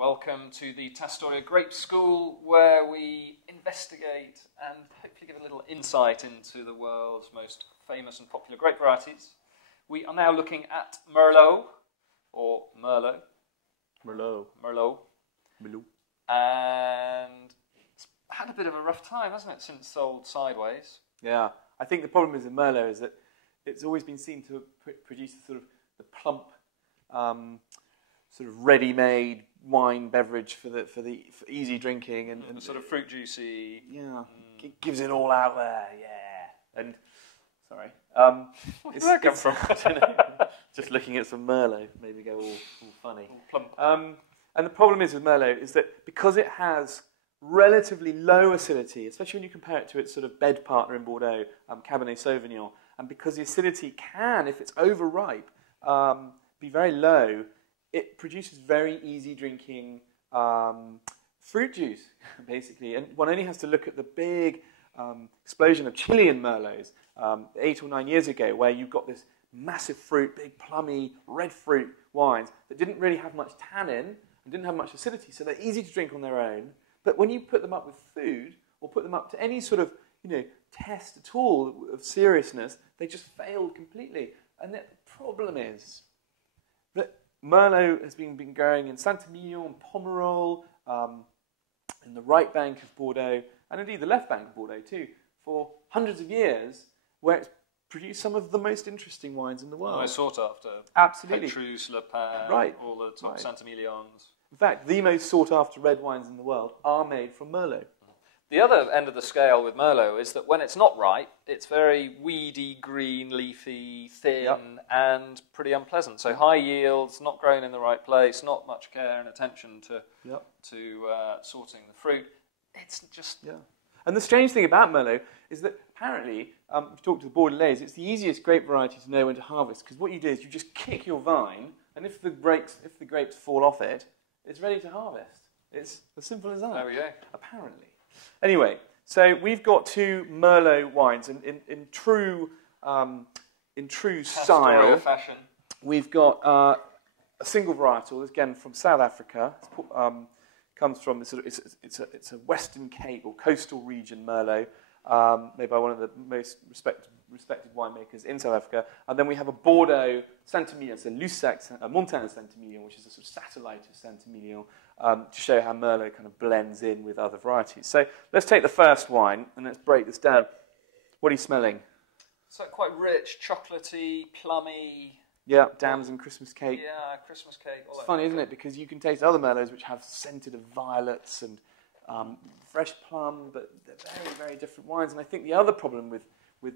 welcome to the Tastoria Grape School, where we investigate and hopefully give a little insight into the world's most famous and popular grape varieties. We are now looking at Merlot, or Merlot. Merlot. Merlot. Merlot. And it's had a bit of a rough time, hasn't it, since sold sideways? Yeah, I think the problem is in Merlot is that it's always been seen to produce the plump, sort of ready-made wine beverage for easy drinking and sort of fruit juicy. Yeah, it gives it all out there. Yeah, and sorry, where did that come from? I don't know. Just looking at some Merlot made me go all funny. All plump. And the problem is with Merlot is that because it has relatively low acidity, especially when you compare it to its sort of bed partner in Bordeaux, Cabernet Sauvignon, and because the acidity can, if it's overripe, be very low, it produces very easy drinking fruit juice, basically. And one only has to look at the big explosion of Chilean Merlots 8 or 9 years ago, where you've got this massive fruit, big plummy red fruit wines that didn't really have much tannin and didn't have much acidity, so they're easy to drink on their own. But when you put them up with food, or put them up to any sort of test at all of seriousness, they just failed completely. And the problem is that Merlot has been growing in Saint-Emilion and Pomerol, in the right bank of Bordeaux, and indeed the left bank of Bordeaux too, for hundreds of years, where it's produced some of the most interesting wines in the world. The most sought after. Absolutely. Petrus, Le Pen, right. all the top Saint-Emilions. In fact, the most sought after red wines in the world are made from Merlot. The other end of the scale with Merlot is that when it's not ripe, it's very weedy, green, leafy, thin, and pretty unpleasant. So high yields, not grown in the right place, not much care and attention to sorting the fruit. It's just... Yeah. And the strange thing about Merlot is that apparently, if you talk to the Bordelais, it's the easiest grape variety to know when to harvest, because what you do is you just kick your vine, and if the grapes fall off it, it's ready to harvest. It's as simple as that. There we go. Apparently. Anyway, so we've got two Merlot wines in true style. Fashion. We've got a single varietal, again from South Africa. Comes from it's a Western Cape or coastal region Merlot, made by one of the most respected winemakers in South Africa. And then we have a Bordeaux Saint-Emilion, so Lussac Montagne Saint-Emilion, which is a sort of satellite of Saint-Emilion, to show how Merlot kind of blends in with other varieties. So let's take the first wine and let's break this down. What are you smelling? So quite rich, chocolatey, plummy. Yeah, dams and Christmas cake. Yeah, Christmas cake. It's funny, isn't it? Because you can taste other Merlots which have scented of violets and fresh plum, but they're very, very different wines. And I think the other problem with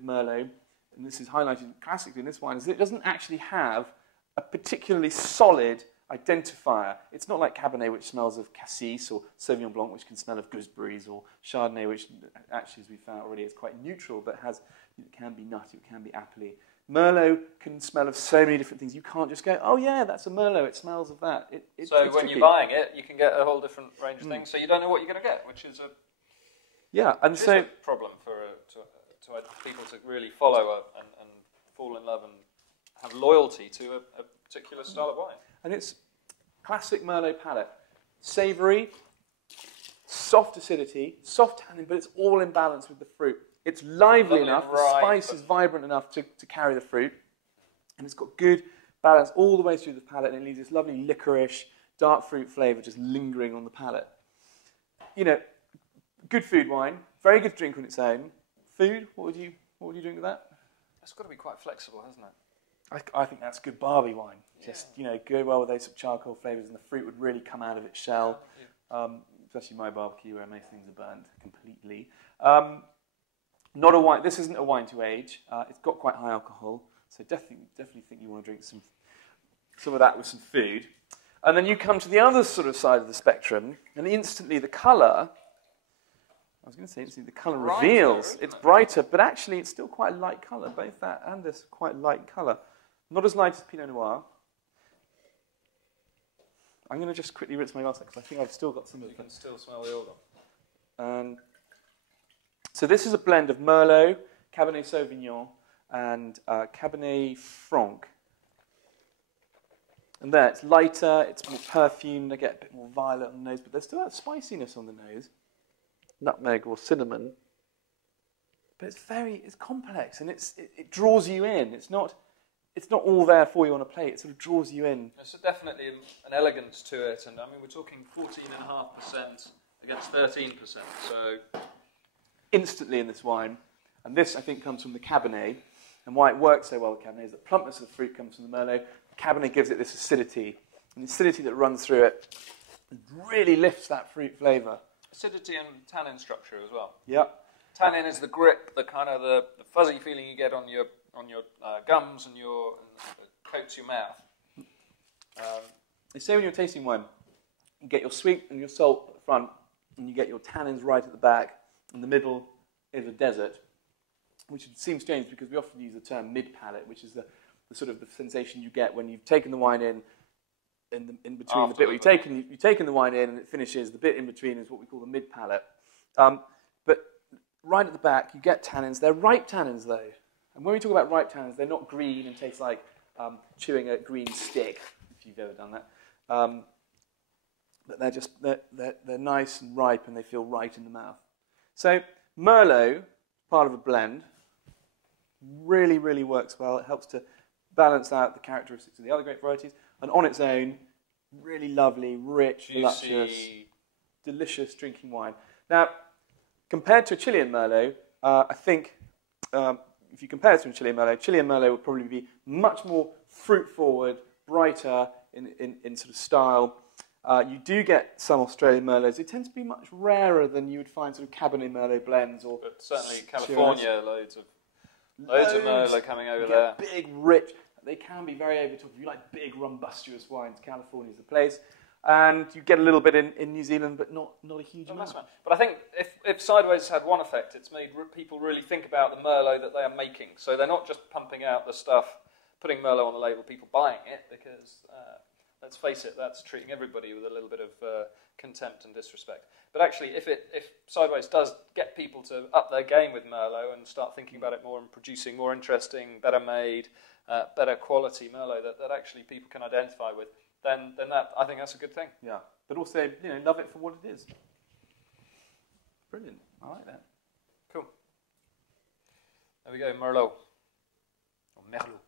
Merlot, and this is highlighted classically in this wine, is that it doesn't actually have a particularly solid identifier. It's not like Cabernet, which smells of cassis, or Sauvignon Blanc, which can smell of gooseberries, or Chardonnay, which actually, as we found already, is quite neutral, but it can be nutty, it can be appley. Merlot can smell of so many different things. You can't just go, oh yeah, that's a Merlot, it smells of that. So when you're buying it, you can get a whole different range of things, so you don't know what you're going to get, which is a problem for people to really follow and fall in love and have loyalty to a particular style of wine. And it's classic Merlot palate. Savoury, soft acidity, soft tannin, but it's all in balance with the fruit. It's lively enough, the spice is vibrant enough to carry the fruit, and it's got good balance all the way through the palate, and it leaves this lovely licorice, dark fruit flavour just lingering on the palate. Good food wine, very good drink on its own. Food, what would you drink with that? It's got to be quite flexible, hasn't it? I think that's good Barbie wine. Just, go well with those charcoal flavours, and the fruit would really come out of its shell. Yeah. Especially my barbecue, where most things are burned completely. Not a wine. This isn't a wine to age. It's got quite high alcohol, so definitely think you want to drink some of that with some food. And then you come to the other sort of side of the spectrum, and instantly the colour. I was going to say instantly the colour reveals. It's brighter, but actually it's still quite a light colour. Both that and this quite light colour. Not as light as Pinot Noir. I'm going to just quickly rinse my glass because I think I've still got some of it. You can still smell the oil. So this is a blend of Merlot, Cabernet Sauvignon, and Cabernet Franc. And there, it's lighter, it's more perfumed, they get a bit more violet on the nose, but there's still that spiciness on the nose, nutmeg or cinnamon. But it's complex, and it draws you in. It's not all there for you on a plate. It sort of draws you in. There's definitely an elegance to it, and I mean we're talking 14.5% against 13%. So instantly in this wine, and this I think comes from the Cabernet, and why it works so well with Cabernet is the plumpness of the fruit comes from the Merlot. The Cabernet gives it this acidity, and the acidity that runs through it really lifts that fruit flavour. Acidity and tannin structure as well. Yep. Tannin is the grip, the kind of the fuzzy feeling you get on your gums and coats your mouth. They say when you're tasting wine, you get your sweet and your salt at the front, and you get your tannins right at the back. In the middle is a desert, which seems strange because we often use the term mid-palate, which is the sort of the sensation you get when you've taken the wine in between the bit where you've taken the wine in and it finishes. The bit in between is what we call the mid-palate. But right at the back, you get tannins. They're ripe tannins, though. And when we talk about ripe tannins, they're not green and taste like chewing a green stick, if you've ever done that. But they're nice and ripe, and they feel right in the mouth. So Merlot, part of a blend, really, really works well. It helps to balance out the characteristics of the other grape varieties. And on its own, really lovely, rich, juicy, voluptuous, delicious drinking wine. Now, compared to a Chilean Merlot, I think if you compare it to a Chilean Merlot would probably be much more fruit-forward, brighter in sort of style. You do get some Australian Merlots. They tend to be much rarer than you would find sort of Cabernet Merlot blends. But certainly California, loads of Merlot coming over there. Big, rich. They can be very over top. If you like big, rumbustious wines, California's the place. And you get a little bit in New Zealand, but not a huge amount. But I think if Sideways has had one effect, it's made people really think about the Merlot that they are making. So they're not just pumping out the stuff, putting Merlot on the label, people buying it, because let's face it, that's treating everybody with a little bit of contempt and disrespect. But actually, if Sideways does get people to up their game with Merlot and start thinking about it more and producing more interesting, better made, better quality Merlot that actually people can identify with, then that, I think that's a good thing. Yeah, but also, love it for what it is. Brilliant. I like that. Cool. There we go, Merlot. Or Merlot.